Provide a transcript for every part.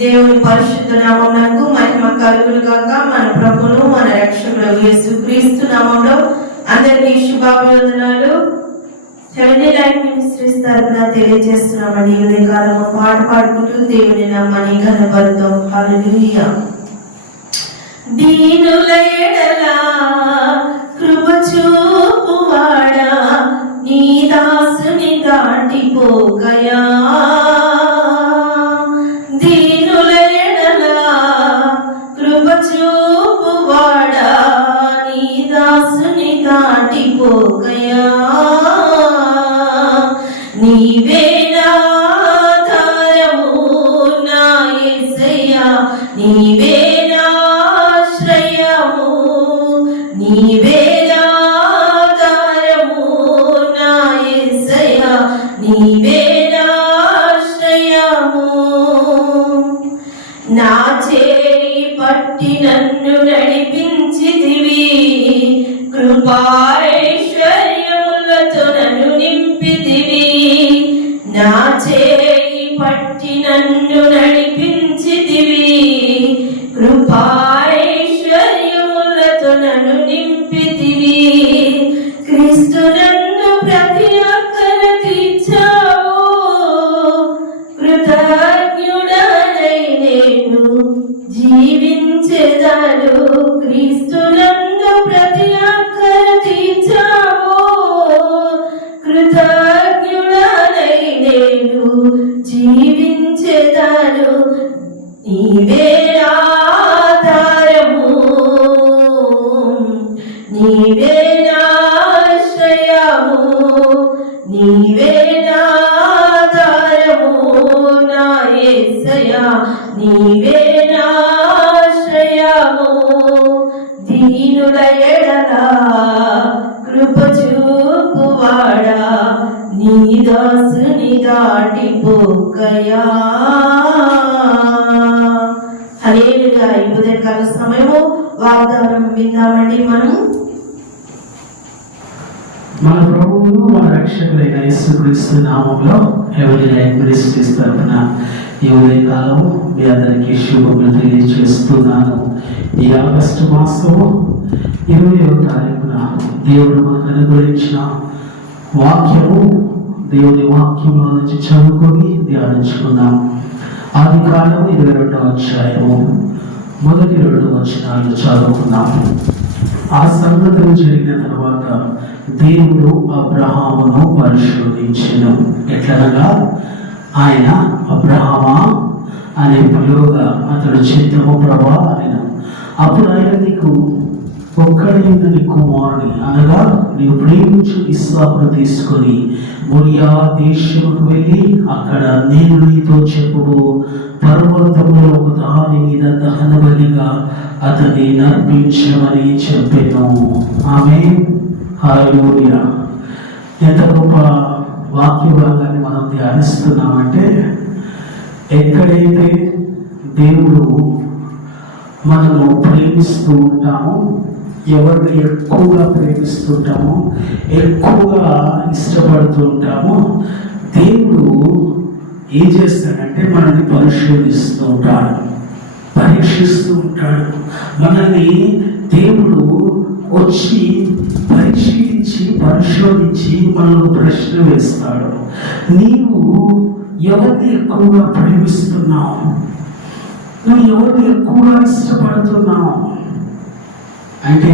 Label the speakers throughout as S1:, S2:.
S1: దేవుని పరిశుద్ధ నామమునకు మహిమ కలుగులు గాక. మన ప్రభును మన రక్షకుడు యేసు క్రీస్తు నామంలో అందరికీ శుభాభివందనాలు. సెవెంటీ నైన్ మినిస్ట్రీస్ తరఫున తెలియజేస్తున్నామని ఈ కాలము పాట పాడుకుంటూ దేవుని నామని కనబడతాం హల్లెలూయా దీనుల ఎడలా నాశ్రయము నీవే నాధారము నా యేసయ్యా నీవే నాశ్రయము దీనుల ఎడల కృప చూపువాడా. నీ దాసుని దాటిపోకయా హరేలుగా ఈ ఉదయకాల సమయము వాగ్దానం విందామండి మనం
S2: మన ప్రభువును మన రక్షకుడైన యేసుక్రీస్తు నామంలో ఎవరి మినిస్ట్రీస్ తరఫున ఈ ఉదయకాలం మీ అందరికీ శుభములు తెలియజేస్తున్నాను. ఈ ఆగస్టు మాసము ఇరవయో తారీఖున దేవుడు మనకు అనుగ్రహించిన వాక్యము దేవుని వాక్యంలో నుంచి చదువుకొని ధ్యానించుకున్నాం ఆది కాలం ఇరవై రెండవ అధ్యాయము. మొదటి రెండు వచనాలు చదువుకున్నాము ఆ సంగతులు జరిగిన తర్వాత దేవుడు అబ్రహామును పరిశోధించను. ఎట్లనగా? ఆయన అబ్రహామా అనే పిలువగా అతడు చిత్తము ప్రభా ఆయన అప్పుడు ఆయన నీకు ఒక్కడైన నీ కుమారుని. అనగా నీవు ప్రేమించు ఇస్సాకును తీసుకొని మొరియా దేశంకు వెళ్ళి అక్కడ నేను నీతో చెప్పుడు పర్వతములో ఒక దాని మీద దహన బలిగా అతని నర్పించమని చెప్పాను. ఆమె హాలూయ ఎంత గొప్ప వాక్య భాగాన్ని మనం ధ్యానిస్తున్నామంటే ఎక్కడైతే దేవుడు మనము ప్రేమిస్తూ ఉంటామో ఎవరిని ఎక్కువగా ప్రేమిస్తుంటామో ఎక్కువగా ఇష్టపడుతూ ఉంటామో దేవుడు ఏం చేస్తాడంటే మనల్ని పరిశోధిస్తూ ఉంటాడు. పరీక్షిస్తూ ఉంటాడు. మనల్ని దేవుడు వచ్చి పరిశీలించి పరిశోధించి మనల్ని ప్రశ్న వేస్తాడు. నీవు ఎవరిని ఎక్కువగా ప్రేమిస్తున్నావు? నువ్వు ఎవరిని ఎక్కువగా ఇష్టపడుతున్నావు? అంటే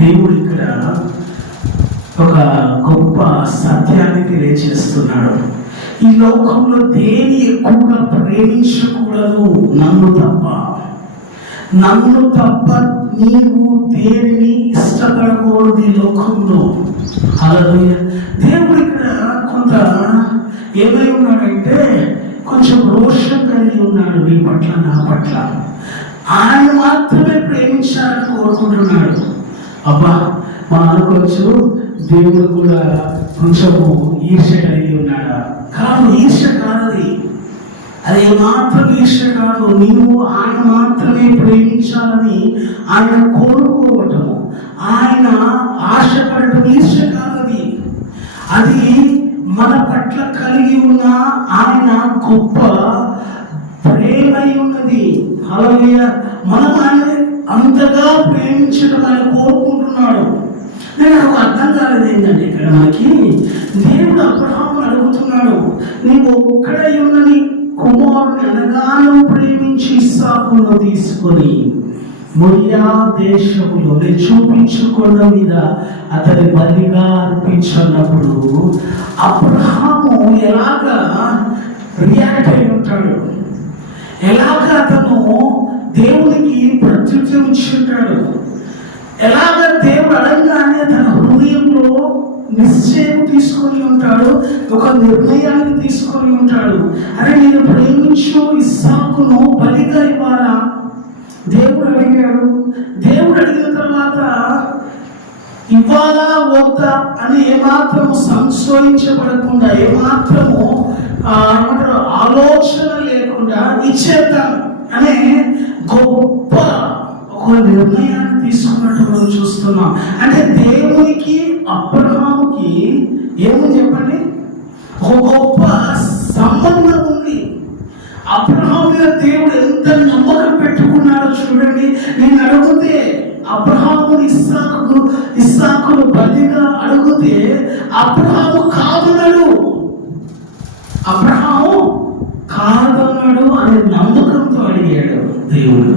S2: దేవుడు ఇక్కడ ఒక గొప్ప సత్యాన్ని తెలియజేస్తున్నాడు. ఈ లోకంలో దేని ఎక్కువగా ప్రేమించకూడదు? నన్ను తప్ప. నన్ను తప్ప నీవు దేనిని ఇష్టపడకూడదు ఈ లోకంలో? అలా దేవుడు ఇక్కడ కొంత ఏమై ఉన్నాడంటే కొంచెం రోషం కలిగి ఉన్నాడు నీ పట్ల నా పట్ల. ఆయన మాత్రమే ప్రేమించాలని కోరుకుంటున్నాడు. అబ్బా మనం అనుకోవచ్చు దేవుడు కూడా కొంచెము ఈర్ష కలిగి కాదు ఈర్ష కాదది అది. మాత్రం ఈర్ష కాదు. నీవు ఆయన మాత్రమే ప్రేమించాలని ఆయన కోరుకోవటం ఆయన ఆశపడటం ఈర్ష కాదది అది. మన పట్ల కలిగి ఉన్న ఆయన గొప్ప ప్రేమై ఉన్నది. అలాగే మనం ఆయన అంతగా ప్రేమించడం ఆయన కోరుకుంటున్నాడు. నేను అర్థం కాలేదు ఏంటంటే ఇక్కడ మనకి దేవుడు అబ్రహాం నీవు ఒక్కడై ఉన్న కుమారుని అనగాను ప్రేమించి ఇస్సాకును తీసుకొని మొరియా దేశములో చూపించుకున్న మీద అతని బలిగా అర్పించున్నప్పుడు అబ్రహాము ఎలాగా రియాక్ట్ అయి ఉంటాడు? ఎలాగ అతను దేవునికి ప్రత్యుత్యం ఉంటాడు ఎలాగ దేవుడు అడగానే తన హృదయంలో నిశ్చయం తీసుకొని ఉంటాడు ఒక నిర్ణయాన్ని తీసుకొని ఉంటాడు. అరే నేను ప్రేమించు ఇస్సాకును బలిగా ఇవ్వాలా? దేవుడు అడిగాడు. దేవుడు అడిగిన తర్వాత ఇవ్వాలా వద్దా అని ఏమాత్రము సంశోధించబడకుండా ఏమాత్రము ఏమంటారు ఆలోచన లేకుండా ఇచ్చేద్దాం అనే గొప్ప ఒక నిర్ణయాన్ని తీసుకున్నట్టు మనం చూస్తున్నాం. అంటే దేవునికి అబ్రహాముకి ఏముంది? ఒక గొప్ప సంబంధం ఉంది. అబ్రహాం మీద దేవుడు ఎంత నమ్మకం పెట్టుకున్నాడో చూడండి. నేను అడిగితే అబ్రహాము ఇస్సాకు ఇస్సాకును బలిగా అడిగితే అబ్రహాము కాదన్నాడు. అబ్రహాము కాదన్నాడు అనే నమ్మకంతో అడిగాడు దేవుడు.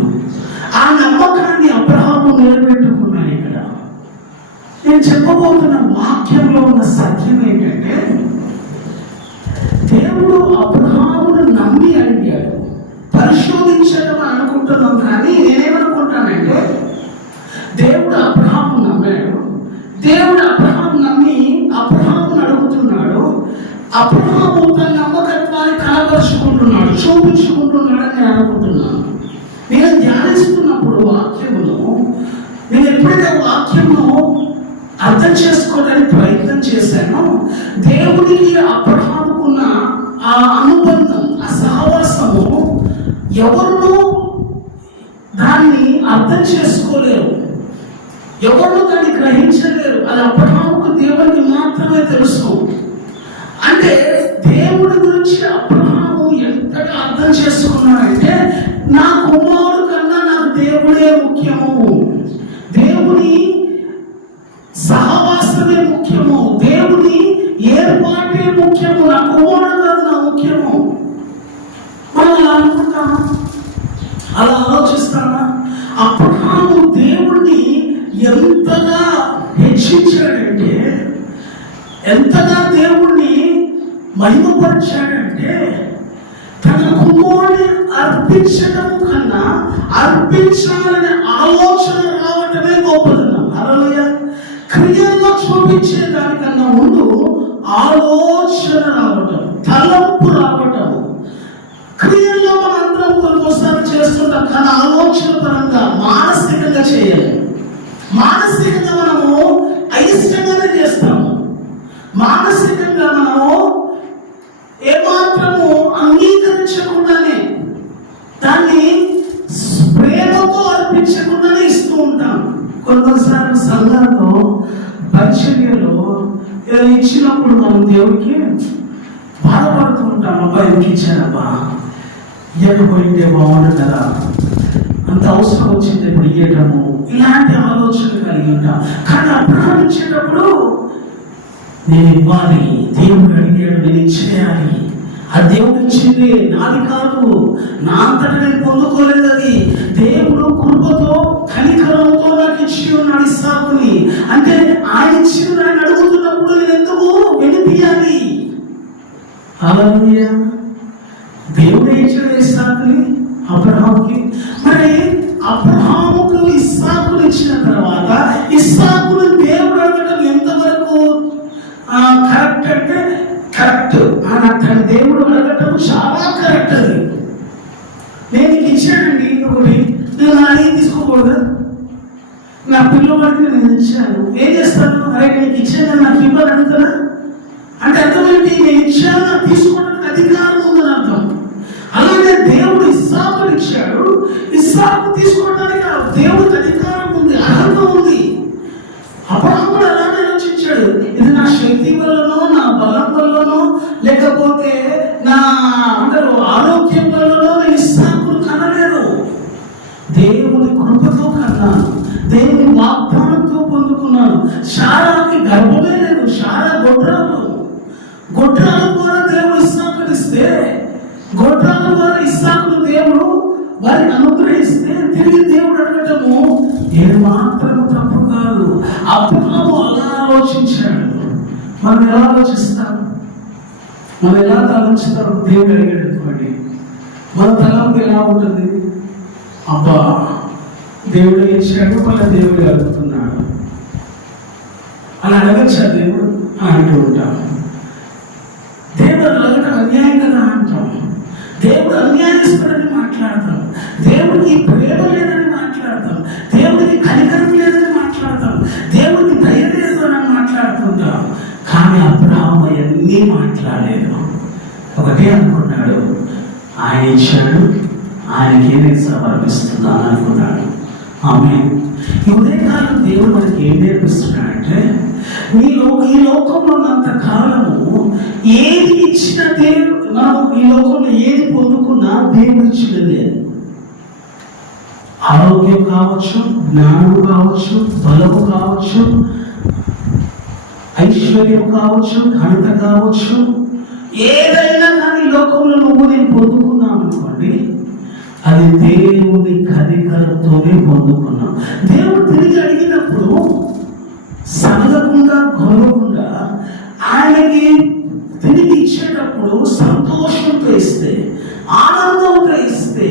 S2: ఆ నమ్మకాన్ని అబ్రహాము నిలబెట్టుకున్నాడు ఇక్కడ. నేను చెప్పబోతున్న వాక్యంలో ఉన్న సత్యం ఏంటంటే దేవుడు అబ్రహామును నమ్మి అడిగాడు. పరిశోధించడం అనుకుంటున్నాం కానీ నేనేమనుకుంటానంటే దేవుడు అబ్రహాము నమ్మాడు. దేవుడు అబ్రహాం నమ్మి అబ్రహామును అడుగుతున్నాడు. అబ్రహాము తన నమ్మకత్వాన్ని కనబరుచుకుంటున్నాడు చూపించుకుంటున్నాడని నేను అనుకుంటున్నాను. నేను ధ్యానిస్తున్నప్పుడు వాక్యమును నేను ఎప్పుడైతే వాక్యమును అర్థం చేసుకోవడానికి ప్రయత్నం చేశానో దేవుడికి అబ్రహాముకున్న ఆ అనుబంధం ఆ సహవాసము ఎవరు దాన్ని అర్థం చేసుకోలేరు. ఎవరు దాన్ని గ్రహించలేరు. అది అబ్రహాముకు దేవునికి మాత్రమే తెలుసు. అంటే దేవుడి గురించి అబ్రహాము ఎంతగా అర్థం చేసుకున్నాడంటే నా కుమారుడు కన్నా నాకు దేవుడే ముఖ్యము. మహిమపరిచాడంటే తన కుమారుని అర్పించడం కన్నా అర్పించాలనే ఆలోచన రావటమే గొప్పదన్నాం. అరలయ క్రియల్లో చూపించే దానికన్నా ముందు ఆలోచన రావటం తలంపు రావటం. క్రియల్లో మనందరం కొన్నిసార్లు చేస్తుంటాం కానీ ఆలోచన పరంగా మానసికంగా చేయాలి. మానసికంగా మనము అయిష్టంగానే చేస్తాము. మానసికంగా మనము ఏమాత్రము అంగీకరించకుండానే దాన్ని ప్రేమతో అర్పించకుండానే ఇస్తూ ఉంటాం. కొన్నిసార్లు సంఘంలో పరిచర్యలో ఇచ్చినప్పుడు మనం దేవుడికి బాధపడుతూ ఉంటాం అబ్బా ఎందుకు ఇచ్చారబ్బా? ఇవ్వకపోయింటే బాగుండు కదా. అంత అవసరం వచ్చింది ఇప్పుడు ఇవ్వటము ఇలాంటి ఆలోచనలు కలిగి ఉంటాం. కానీ అబ్రహం ఇచ్చేటప్పుడు నేను ఇవ్వాలి దేవుడు అడిగాడు నేను ఇచ్చేయాలి. ఆ దేవుడు ఇచ్చింది నాది కాదు. నా అంతటా నేను పొందుకోలేదు అది. దేవుడు కృపతో కనికరంతో నాకు ఇచ్చి ఉన్నాడు ఇస్సాకుని. అంటే ఆయన ఇచ్చి ఆయన అడుగుతున్నప్పుడు నేను ఎందుకు వినిపించాలి అలా దేవుడే ఇచ్చాడు ఇస్సాకుని అబ్రహాముకి. మరి అబ్రహాముకు ఇస్సాకుని ఇచ్చిన తర్వాత ఇస్సాకును దేవుడు అడగడం ఎంతవరకు ఆ, కరెక్ట్ అంటే కరెక్ట్ మన అడిగి నా పిల్లవాడికి నేను ఇచ్చాను. ఏం చేస్తాను? అరే నీకు ఇచ్చాను నాకు ఇవ్వాలి అడుగుతానా? అంటే అర్థమేంటి నేను ఇచ్చాను నాకు తీసుకోవడానికి అధికారం ఉందని అర్థం. అలాగే దేవుడు ఇస్సాకు ఇచ్చాడు. ఇస్సాకు తిరిగి దేవుడు మాత్రం తప్పు కాదు. అబ్రహాము అలా ఆలోచించాడు. మనం ఎలా ఆలోచిస్తాం? మనం ఎలా ఆలోచిస్తాం దేవుడు అడిగాడు అనుకోండి. మన తలంపు ఎలా ఉంటుంది? అబ్బా దేవుడు ఇచ్చాడు మళ్ళీ దేవుడు అడుగుతున్నాడు. అలా అడగచ్చా దేవుడు. అని అంటూ ఉంటాం. దేవుడు అడగటం అన్యాయం కదా అంటాం. దేవుడు అన్యాయస్తుడని మాట్లాడతాం. దేవుడికి ప్రేమ లేదని మాట్లాడతాం. దేవుని కనికరం లేదని మాట్లాడతాం. దేవుని దయ లేదు అని మాట్లాడుతుంటాం కానీ అబ్రాహ్మ అన్నీ మాట్లాడలేదు. ఒకటే అనుకున్నాడు. ఆయన ఇచ్చాడు. ఆయనకే నేను సమర్పిస్తున్నాను అనుకున్నాడు. ఆమె ఉదయకాలం దేవుడు మనకి ఏం నేర్పిస్తున్నాడంటే ఈ లోకంలో ఉన్నంత కాలము ఏది ఇచ్చిన దేవుడు మనం ఈ లోకంలో ఏది పొందుకున్నా దేవుడు ఇచ్చినదే ఆరోగ్యం కావచ్చు జ్ఞానం కావచ్చు బలము కావచ్చు ఐశ్వర్యం కావచ్చు ఘనత కావచ్చు ఏదైనా కానీ లోకంలో నువ్వు నేను పొందుకున్నావు అనుకోండి అది దేవుని కనికరంతోనే పొందుకున్నాం దేవుడు తిరిగి అడిగినప్పుడు సనగకుండా గొరవకుండా ఆయనకి తిరిగి ఇచ్చేటప్పుడు సంతోషంతో ఇస్తే ఆనందంతో ఇస్తే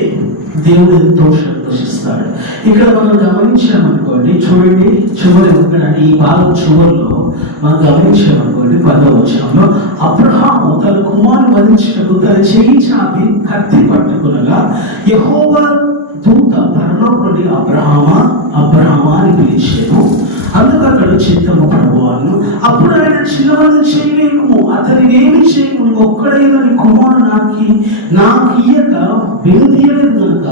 S2: దేవుడు సంతోషం సంతోషిస్తాడు ఇక్కడ మనం గమనించామనుకోండి చూడండి చివరి ఇక్కడ ఈ భాగం చివరిలో మనం గమనించామనుకోండి పదవ వచ్చంలో అబ్రహాము తన కుమారుని వధించినప్పుడు తన చెయ్యి చాపి కత్తి పట్టుకునగా యెహోవా దూత పరలోకుడి అబ్రహమ అబ్రహమ అని పిలిచాను అందుకు అక్కడ చిత్తము ప్రభువాను అప్పుడు ఆయన చిన్నవాళ్ళు చేయలేము అతనికి ఏమి చేయకు నువ్వు ఒక్కడైనా నీ కుమారు నాకి నాకు ఇయ్యక వెనుదీయలేదు కనుక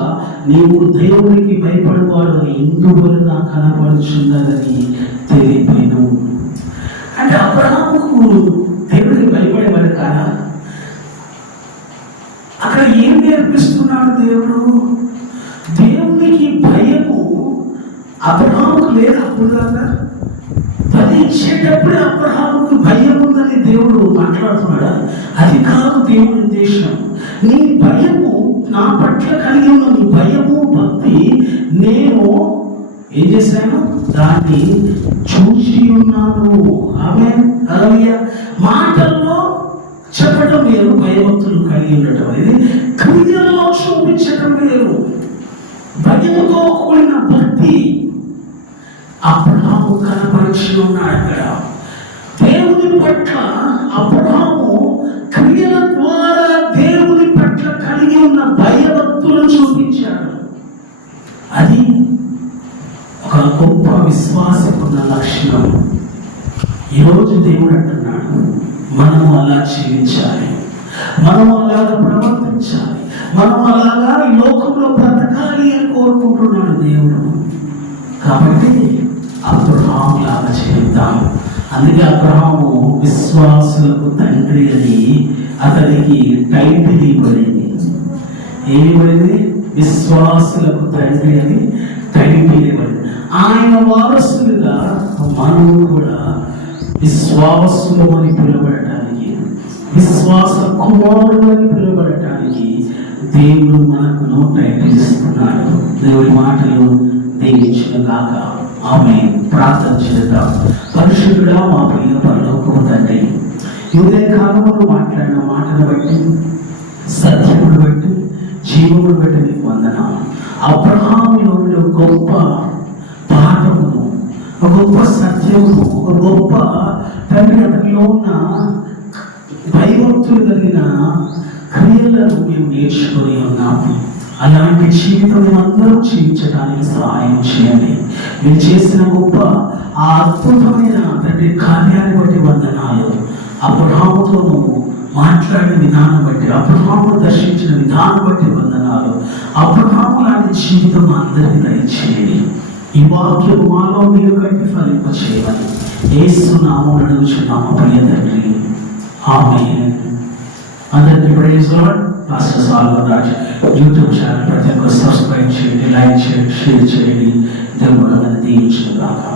S2: నీవు దేవునికి భయపడవాడని అని ఇందువల్ల నాకు కనబడుచున్నదని తెలియపోయాను అంటే అబ్రహాముకు దేవుడికి భయపడేవాడు కాదా? అక్కడ ఏం నేర్పిస్తున్నాడు దేవుడు? దేవునికి భయము అబ్రహాముకు లేదు అప్పుడు దాకా అబ్రహాముకు భయం ఉందని దేవుడు మాట్లాడుతున్నాడా? అది కాదు దేవుని ఉద్దేశం. నీ భయము నా పట్ల కలిగి ఉన్న నీ భయము భక్తి నేను ఏం చేశాను? దాన్ని చూసి ఉన్నాను. ఆమె అలవయ్య మాటల్లో చెప్పడం వేరు భయభక్తులు కలిగి ఉండటం అనేది క్రియల్లో చూపించడం వేరు. భయముతో కూడిన భక్తి అబ్రహాము కనపరిచి ఉన్నాడు అక్కడ. దేవుని పట్ల అబ్రహాము క్రియల ద్వారా అది ఒక గొప్ప విశ్వాసకున్న లక్షణం. ఈరోజు దేవుడు అంటున్నాడు మనము అలా జీవించాలి. మనం అలాగా ప్రవర్తించాలి. మనం అలాగా ఈ లోకంలో బ్రతకాలి అని కోరుకుంటున్నాడు దేవుడు. కాబట్టి అబ్రహాం లాగా చేద్దాం అందుకే అబ్రహాము విశ్వాసులకు తండ్రి అని అతనికి టైటిల్ ఇవ్వబడింది ఏమిబడింది విశ్వాసులకు తండ్రి అని టైటిల్ ఆయన వారసులుగా మనము కూడా విశ్వాసులు అని పిలువడటానికి విశ్వాస కుమారుడు అని పిలువడటానికి దేవుడు మనకు టైటిల్ దేవుడి మాటలు దీవించిన కాక ఆమె ప్రార్థన చేద్దాం. పరిశుద్ధుడా మా ప్రియ పరలోకము తండ్రి ఇదే కాలంలో మాట్లాడిన మాటను బట్టి సత్యమును బట్టి జీవమును బట్టి నీకు వందనాలు అబ్రహాములో గొప్ప పాఠము ఒక గొప్ప సత్యము ఒక గొప్ప తండ్రి అతనిలో ఉన్న భయభక్తులు కలిగిన క్రియలను మేము నేర్చుకుని ఉన్నాము అలాంటి జీవితం అందరూ జీవించడానికి సహాయం చేయండి. మీరు చేసిన గొప్ప ఆ అద్భుతమైన తండ్రి కార్యాన్ని బట్టి వందనాలు. అబ్రహాముతో మాట్లాడే విధానం బట్టి అబ్రహాము దర్శించిన విధానం బట్టి వందనాలు. అబ్రహాము లాంటి జీవితం అందరికీ దయచేయండి. ఈ వాక్యం మాలో మీరు కట్టి ఫలింప చేయాలి ఏస్తున్నాము నడుచున్నాము ప్రియ తండ్రి. ఆమె అందరికీ praise Lord pastor Salvan Raj YouTube channel ప్రతి ఒక్కరు సబ్స్క్రైబ్ చేయండి లైక్ చేయండి షేర్ చేయండి. దేవుడు అందరినీ దీవించిన దాకా